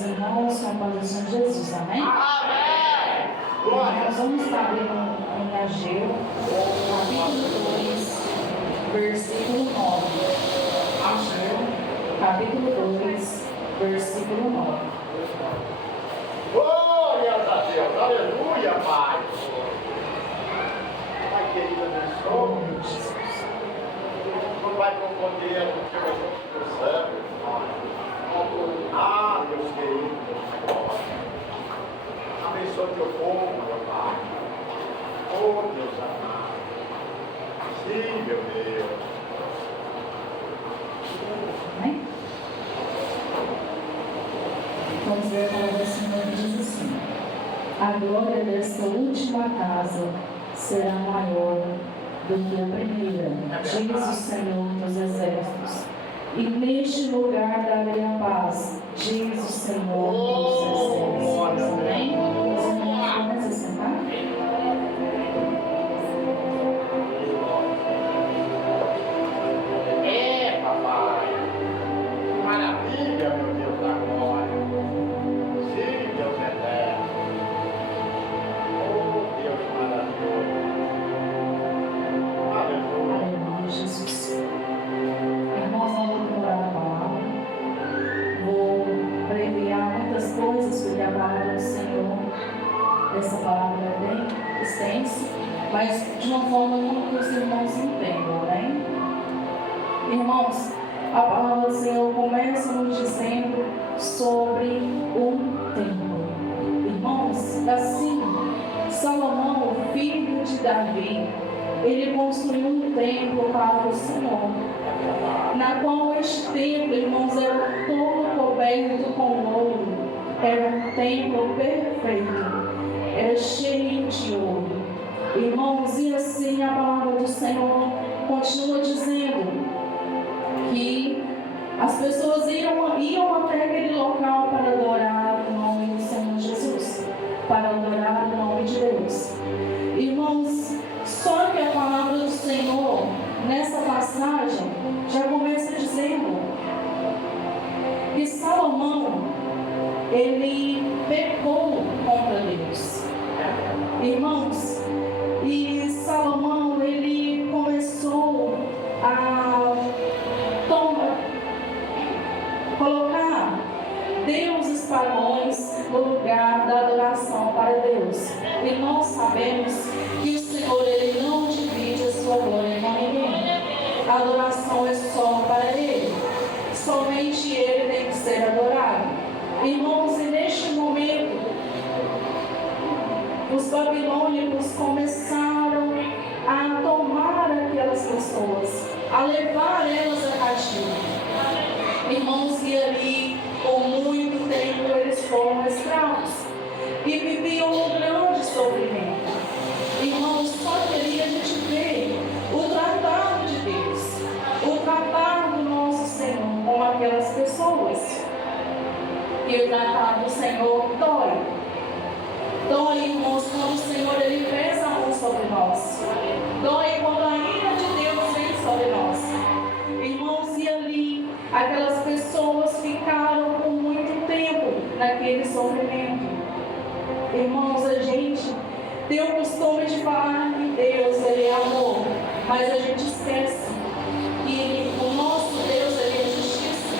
os irmãos com a paz do Senhor Jesus, amém? Amém! Nós vamos estar abrindo em Ageu, capítulo 2, versículo 9. Ageu, capítulo 2, versículo 9. Glória a Deus, aleluia, Pai. Pai querido, abençoe. Tu vai com poder do teu Espírito Santo, Pai. Ah, Deus querido, Deus glória. Abençoe teu povo, meu Pai. Oh, Deus amado. Sim, meu Deus. Amém? Vamos ver a palavra do Senhor que diz assim: a glória desta última casa será maior do que a primeira, diz o Senhor dos Exércitos. E neste lugar darei a paz, diz o Senhor dos Exércitos. Amém? Os irmãos podem se sentar? É, papai. Maravilha, meu Deus da glória. Sim, Deus eterno. Oh, Deus maravilhoso. Aleluia. Aleluia, Jesus. Irmãos, não vou demorar a palavra. Vou abreviar muitas coisas, porque a palavra do Senhor, essa palavra é bem extensa, mas de uma forma como que os irmãos entendam, né? Irmãos, a palavra do Senhor começa nos dizendo sobre um templo. Irmãos, assim, Salomão, filho de Davi, ele construiu um templo para o Senhor, na qual este templo, irmãos, era todo coberto com ouro. Era um templo perfeito, era cheio de ouro. Irmãos, e assim a palavra do Senhor continua dizendo que as pessoas iam até aquele local para adorar o nome do Senhor Jesus, para adorar o nome de Deus. Irmãos, só que a palavra do Senhor, nessa passagem, já começa dizendo que Salomão, ele pecou contra Deus. Irmãos, e Salomão, ele começou a colocar deuses pagãos no lugar da adoração para Deus. E nós sabemos que o Senhor, ele não divide a sua glória com ninguém. A adoração é só para Ele. Somente Ele tem que ser adorado. Irmãos, e neste momento, os babilônicos começaram a tomar aquelas pessoas, a levar elas a cativo. Irmãos, e ali, por muito tempo, eles foram escravos e viviam um grande sofrimento. Irmãos, só que ali a gente vê o tratado de Deus, o tratado do nosso Senhor com aquelas pessoas. E o tratado do Senhor dói. Dói, irmãos, quando o Senhor ele pesa a mão sobre nós. Dói quando a ira de Deus vem sobre nós. Irmãos, e ali aquelas pessoas ficaram por muito tempo naquele sofrimento. Irmãos, a gente tem o costume de falar que Deus ele é amor, mas a gente esquece que o nosso Deus ele é justiça,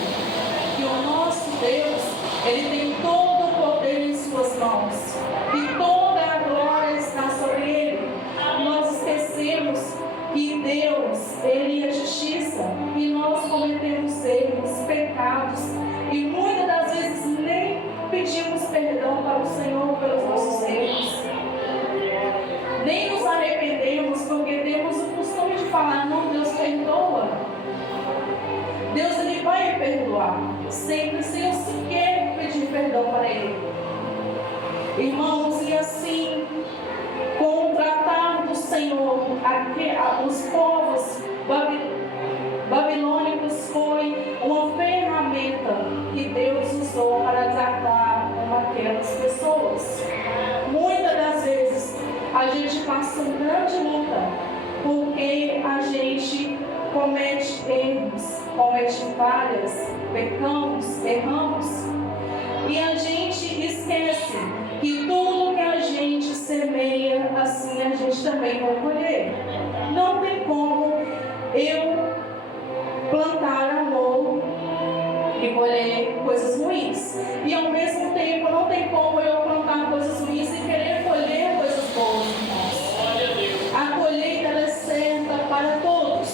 que o nosso Deus ele tem todo o poder em suas mãos, e toda a glória está sobre ele. Nós esquecemos que Deus ele é justiça, e nós cometemos erros, pecados, e muitas das vezes nem pedimos perdão para o Senhor pelos nossos erros. Nem nos arrependemos, porque temos o costume de falar: não, Deus perdoa. Deus ele vai perdoar, sempre sem eu sequer pedir perdão para Ele. Irmãos, e assim, com o tratado do Senhor, os povos babilônicos foi uma ferramenta que Deus usou para tratar com aquelas pessoas. Muitas das vezes a gente passa uma grande luta, porque a gente comete erros, comete falhas, pecamos, erramos. E a gente esquece que tudo que a gente semeia, assim a gente também vai colher. Não tem como eu plantar amor e colher coisas ruins. E ao mesmo tempo não tem como eu plantar coisas ruins e querer colher coisas boas, irmãos. A colheita ela é certa para todos.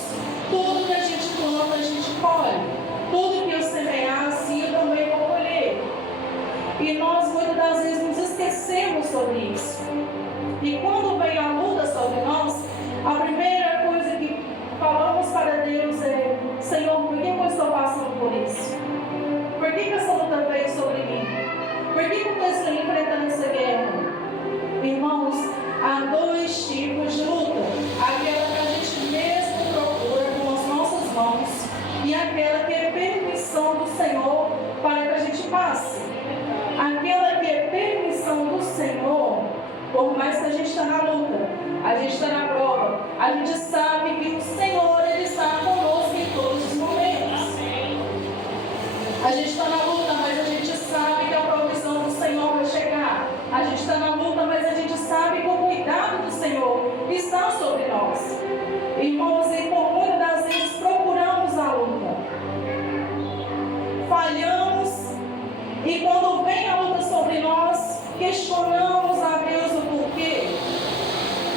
Tudo que a gente planta, a gente colhe. Tudo que eu semear, assim eu também vou colher. E nós muitas das vezes nos esquecemos sobre isso. E quando vem a luta sobre nós, a primeira coisa que falamos para Deus é: Senhor, por que eu estou passando por isso? Por que essa luta veio sobre mim? Por que eu estou enfrentando essa guerra? Irmãos, há dois tipos de luta: aquela que a gente mesmo procura com as nossas mãos e aquela que é permissão do Senhor para que a gente passe. Aquela que é permissão do Senhor, por mais que a gente está na luta, a gente está na prova, a gente sabe que o Senhor Ele está conosco em todos os momentos. A gente está na luta, mas a gente sabe que a provisão do Senhor vai chegar. A gente está na luta, mas a gente sabe que o cuidado do Senhor está sobre nós. Irmãos, e por muitas das vezes procuramos a luta, falhamos, e quando vem a luta sobre nós, questionamos a Deus o porquê.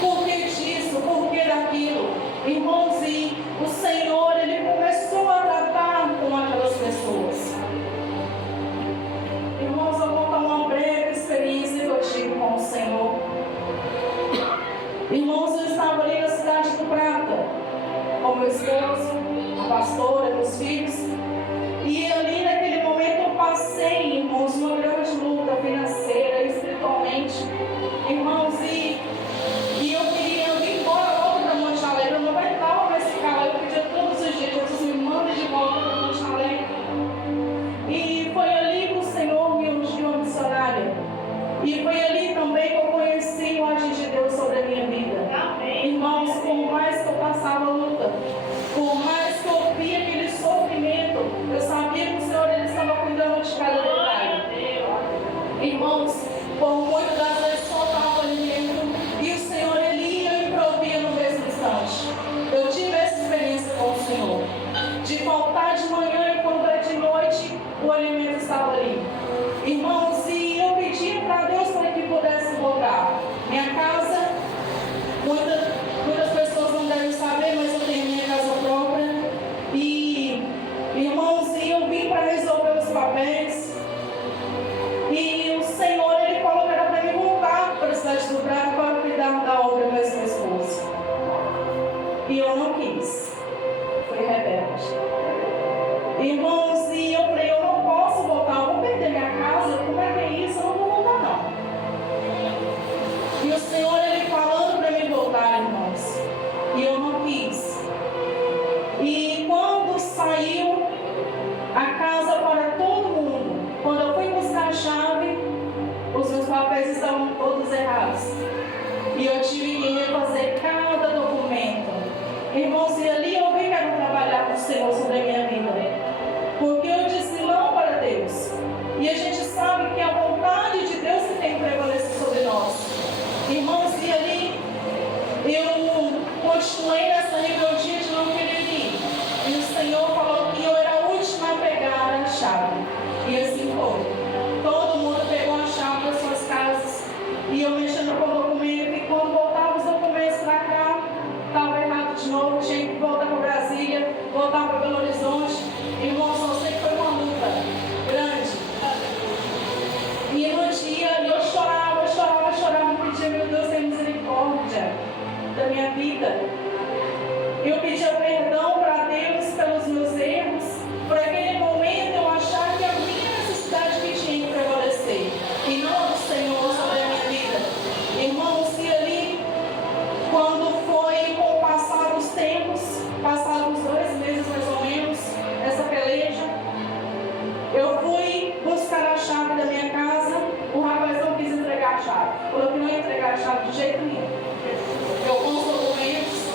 Por que disso? Por que daquilo? Irmãos, e o Senhor, Ele começou a tratar com aquelas pessoas. Irmãos, eu vou contar uma breve experiência que eu tive com o Senhor. Irmãos, eu estava ali na cidade do Prata, com meu esposo, a pastora, meus filhos. E ali naquele momento eu passei, irmãos, uma grande luta financeira, espiritualmente. Irmãos, e eu queria vir embora logo para Monte Alegre. Eu não aguentava mais ficar lá. Eu pedia todos os dias: Jesus, me manda de volta para Monte Alegre. E foi ali que o Senhor me ungiu a missionária. E foi ali também que eu conheci o agir de Deus sobre a minha vida. Irmãos, por mais que eu passava luta, por mais que eu via aquele sofrimento, eu sabia que o Senhor Ele estava cuidando de cada detalhe. Irmãos, por muitas das vezes faltava alimento e o Senhor Ele ia e provia no mesmo instante. Eu tive essa experiência com o Senhor, de faltar de manhã e quando era de noite o alimento estava ali. Irmãos, e eu pedia para Deus para que pudesse voltar. Minha casa, muitas pessoas não devem saber, mas eu tenho minha casa própria. E, irmãos, eu vim para resolver os papéis. E o Senhor, Ele falou que era para mim voltar para a cidade do Prata para cuidar da obra mais minha esposa. E eu não quis. Fui rebelde. Irmãos, e eu falei: eu não posso voltar, eu vou perder minha casa. Como é que é isso? Eu não vou voltar, não. E o Senhor, Ele falando para mim voltar, irmãos. E eu não quis. E quando saiu a casa para todo mundo, quando eu fui buscar a chave, os meus papéis estavam todos errados. E eu tive que refazer cada documento. Irmãos, e ali eu vi que era trabalhar com o Senhor sobre a minha vida. Porque eu disse não para Deus. E a gente sabe que a vontade de Deus que tem que prevalecer sobre nós. Irmãos, e ali eu continuei nessa rebeldia de não querer ir. E o Senhor falou que eu era a última a pegar a chave. E assim foi. Todo mundo pegou a chave das suas casas. E eu mexendo com o documento. E quando voltava os documentos para cá, estava errado de novo. Tinha que voltar para Brasília, voltar para Belo Horizonte. Irmãos, eu sei que foi uma luta grande. E no dia eu chorava, e pedia: meu Deus, tem misericórdia da minha vida. Eu pedia perdão para Deus pelos meus erros. Por aquele momento eu achava que a minha necessidade que tinha que prevalecer e não a do Senhor sobre a minha vida. Irmãos, e ali, quando foi com o passar dos tempos, passaram uns 2 meses mais ou menos, essa peleja, eu fui buscar a chave da minha casa. O rapaz não quis entregar a chave, falou que não ia entregar a chave de jeito nenhum. Eu com os documentos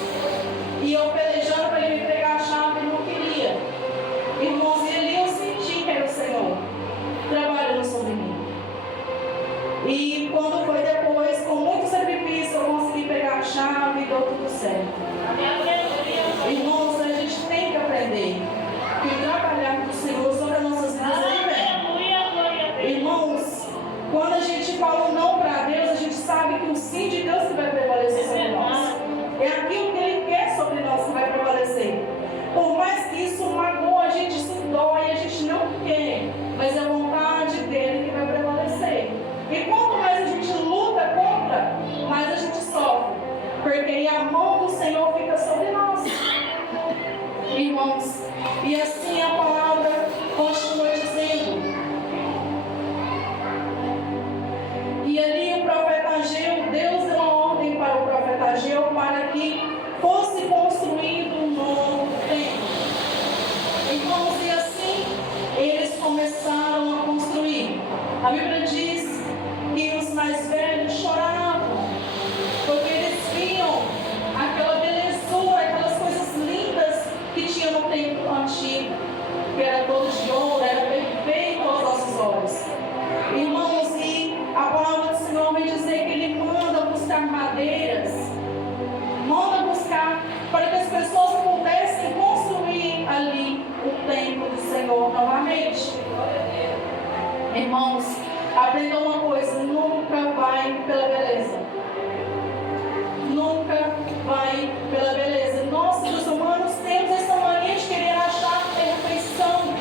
e eu pelejando para ele me entregar a chave, ele não queria. Irmãos, e ali eu senti que era o Senhor trabalhando sobre mim. E quando foi depois, com muito sacrifício, eu consegui pegar a chave e deu tudo certo. Irmãos, a gente tem que aprender que trabalhar com o Senhor sobre as nossas vidas é. Irmãos, quando a gente fala não para Deus, a gente sabe que o sim de Deus que vai prevalecer sobre nós. É aquilo que Ele quer sobre nós que vai prevalecer. Por mais que isso magoa a gente, isso dói, a gente não quer, mas é a vontade dele que vai prevalecer. E quanto mais a gente luta contra, mais a gente sofre, porque a mão do Senhor fica sobre nós. Irmãos, e assim a palavra continua dizendo. E ali o profeta Ageu, Deus deu uma ordem para o profeta Ageu para que fosse construído um novo templo. Irmãos, e assim eles começaram a construir. A Bíblia diz que os mais velhos choravam, porque eles viam aquela belezura, aquelas coisas lindas que tinha no templo antigo, que era todo de ouro, era perfeito aos nossos olhos. Irmãos, e a palavra do Senhor vem dizer que Ele manda buscar madeiras, manda buscar para que as pessoas pudessem construir ali o templo do Senhor novamente. Irmãos, aprenda uma coisa: nunca vai pela beleza. Nunca vai pela beleza. Nós, seres humanos, temos essa mania de querer achar perfeição.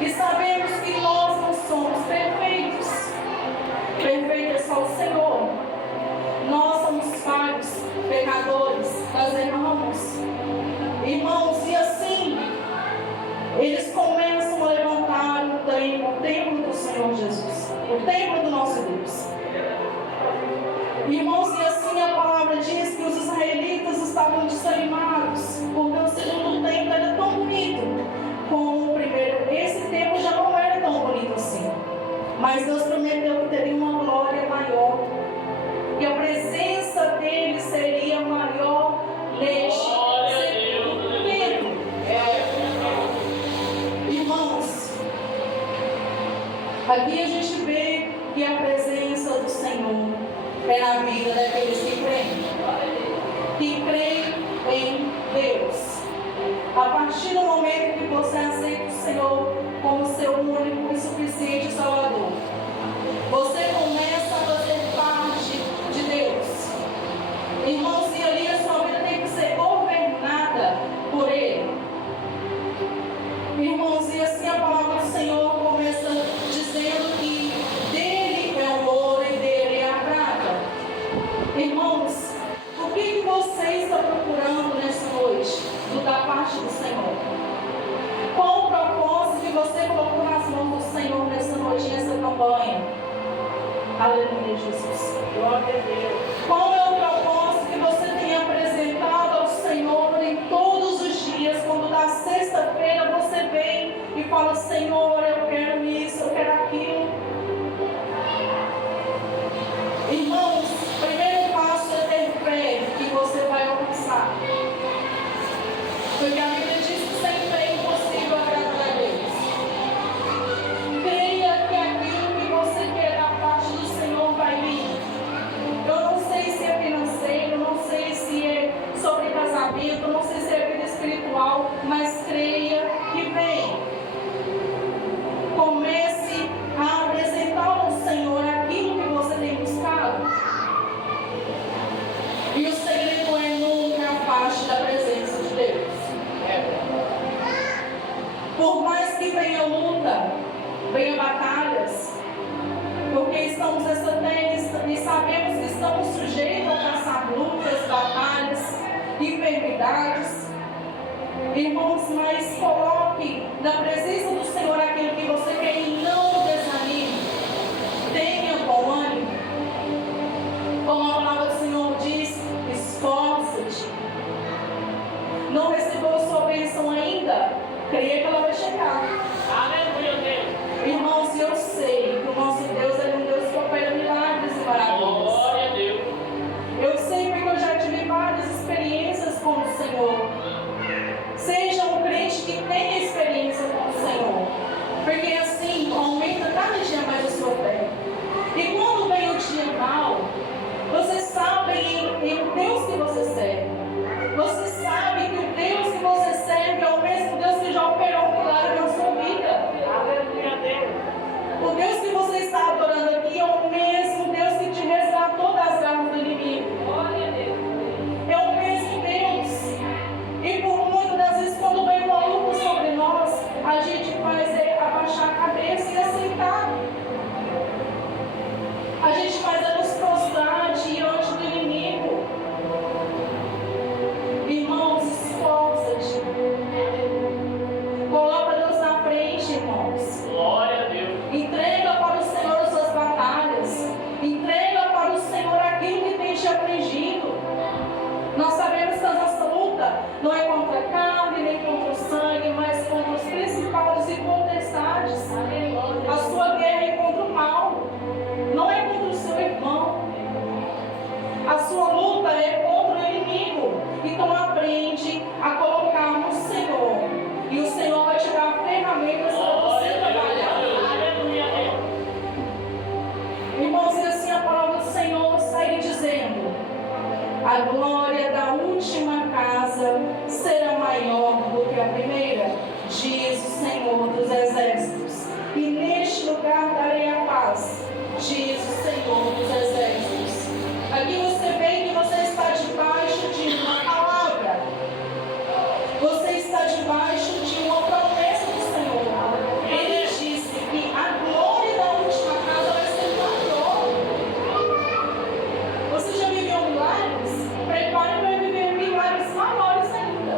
E sabemos que nós não somos perfeitos. Perfeito é só o Senhor. Nós somos falhos, pecadores, nós erramos. Irmãos, e assim, eles começam a levantar o templo do Senhor Jesus, o templo do nosso Deus. Irmãos, e assim a palavra diz que os israelitas estavam desanimados, porque o segundo templo era tão bonito como o primeiro. Esse templo já não era tão bonito assim, mas Deus prometeu que teria uma glória maior, que a presença dele seria maior neste segundo templo. Irmãos, aqui a gente vê que a presença do Senhor é na vida daqueles que creem em Deus. A partir do momento que você aceita o Senhor como seu único e suficiente Salvador, você começa a fazer parte de Deus. Irmãos, e ali a sua vida tem que ser governada por Ele. Irmãos, e assim a palavra do Senhor começa dizendo que dele é o ouro e dele é a prata. Irmãos, o que você está procurando nessa noite da parte do Senhor? Qual o propósito que você colocou nas mãos do Senhor nessa noite, nessa campanha? Aleluia, Jesus. Glória a Deus. Qual é o propósito que você tem apresentado ao Senhor em todos os dias? Quando da sexta-feira você vem e fala: Senhor, eu quero isso, eu quero aquilo. Irmãos, o primeiro passo é ter fé que você vai alcançar. Porque a Bíblia diz que sempre é impossível agradar a Deus. Creia que aquilo que você quer da parte do Senhor vai vir. Eu não sei se é financeiro, não sei se é sobre casamento, não sei se é vida espiritual, mas creia que vem. Comece a apresentar ao Senhor aquilo que você tem buscado. E o segredo é nunca afaste da presença de Deus. Por mais que venha luta, venha batalhas, porque estamos nessa terra e sabemos que estamos sujeitos a passar lutas, batalhas, enfermidades. Irmãos, mas coloque na presença do Senhor aquilo que você quer e não desanime. Tenha bom ânimo. Como a palavra do Senhor diz, esforça-te. Não recebeu a sua bênção ainda? Creia que ela vai chegar. Aleluia, Deus. Irmãos, eu sei que o nosso Deus é um Deus que opera milagres e maravilhas. Glória a Deus. Eu sei porque eu já tive várias experiências com o Senhor. Seja um crente que tenha experiência com o Senhor. A glória da última casa será maior do que a primeira, diz o Senhor dos Exércitos. E neste lugar darei a paz, diz o Senhor dos Exércitos. Aqui você vê que você está debaixo de uma palavra. Você está debaixo de uma promessa do Senhor. Ele disse que a glória da última casa vai ser maior. Você já viveu milagres? Prepare para viver milagres maiores ainda.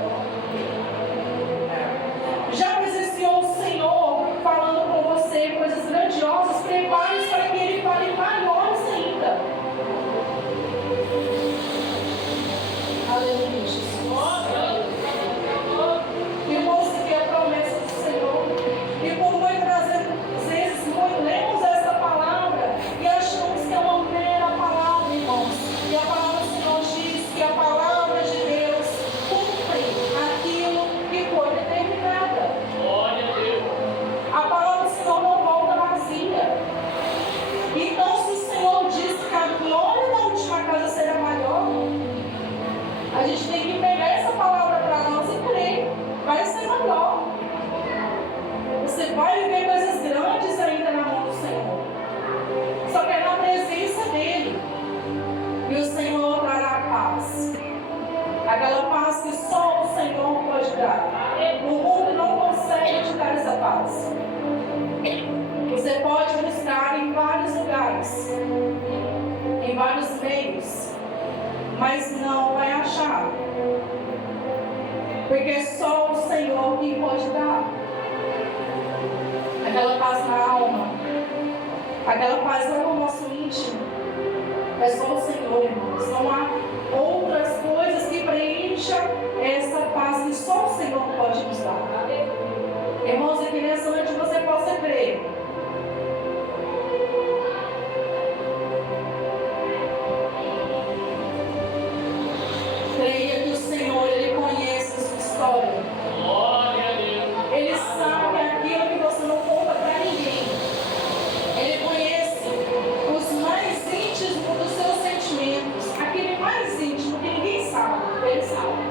Já presenciou o Senhor falando com você coisas grandiosas? Prepare-se para que Ele fale maiores ainda. Aleluia, Jesus. Irmãos, que é a promessa do Senhor. E por muitas vezes lemos essa palavra e achamos que é uma mera palavra, irmãos. E a palavra do Senhor diz que a palavra de Deus cumpre aquilo que foi determinada. Glória a Deus. A palavra do Senhor não volta vazia. Então, se o Senhor diz que a glória da última casa será maior, a gente tem que pegar essa palavra para nós e crer. Vai ser maior. Você vai viver coisas grandes ainda na mão do Senhor. Só que é na presença dEle. E o Senhor trará paz. Aquela paz que só o Senhor pode dar. O mundo não consegue te dar essa paz. Você pode buscar em vários lugares, em vários meios, mas não vai achar. Porque só o Senhor que pode dar. Aquela paz na alma, aquela paz no nosso íntimo, é só o Senhor, irmãos. Não há outras coisas que preencham essa paz que só o Senhor pode nos dar. Irmãos, é que nessa noite você possa crer. Creia que o Senhor, Ele conhece a sua história. Glória a Deus. Ele sabe aquilo que você não conta para ninguém. Ele conhece os mais íntimos dos seus sentimentos. Aquele mais íntimo que ninguém sabe. Ele sabe.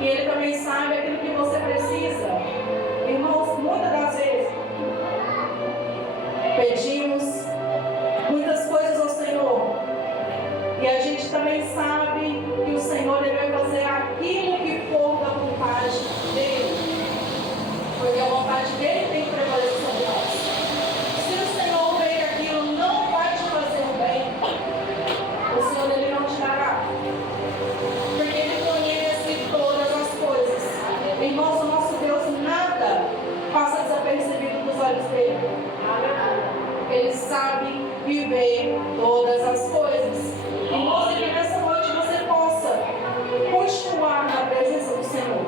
E Ele também sabe aquilo que você precisa. Irmãos, muitas das vezes pedimos muitas coisas ao Senhor. E a gente também sabe que o Senhor ele vai fazer aquilo que for da vontade dEle. Porque a vontade dEle tem que prevalecer sobre nós. Se o Senhor vê que aquilo não vai te fazer bem, o Senhor ele não te dará. Porque Ele conhece todas as coisas. Irmãos, o nosso Deus nada passa desapercebido dos olhos dEle. Ele sabe viver todas as coisas. Irmãos, que nessa noite você possa continuar na presença do Senhor.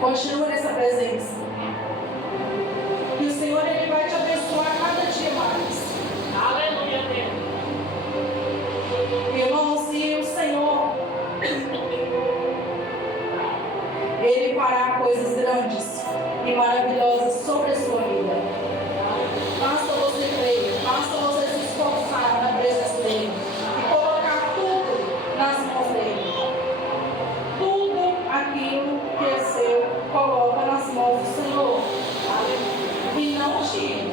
Continue nessa presença. E o Senhor ele vai te abençoar cada dia mais. Aleluia, Deus. Irmãos, se o Senhor Ele fará coisas grandes e maravilhosas sobre a sua vida. Basta você crer, basta você se esforçar na presença dEle e colocar tudo nas mãos dEle. Tudo aquilo que é seu, coloca nas mãos do Senhor. E não tire.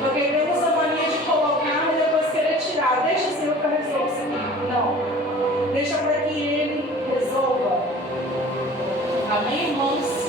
Porque temos a mania de colocar e depois querer tirar. Deixa o Senhor que eu resolvo isso aqui. Não. Deixa para que Ele resolva. Amém, irmãos?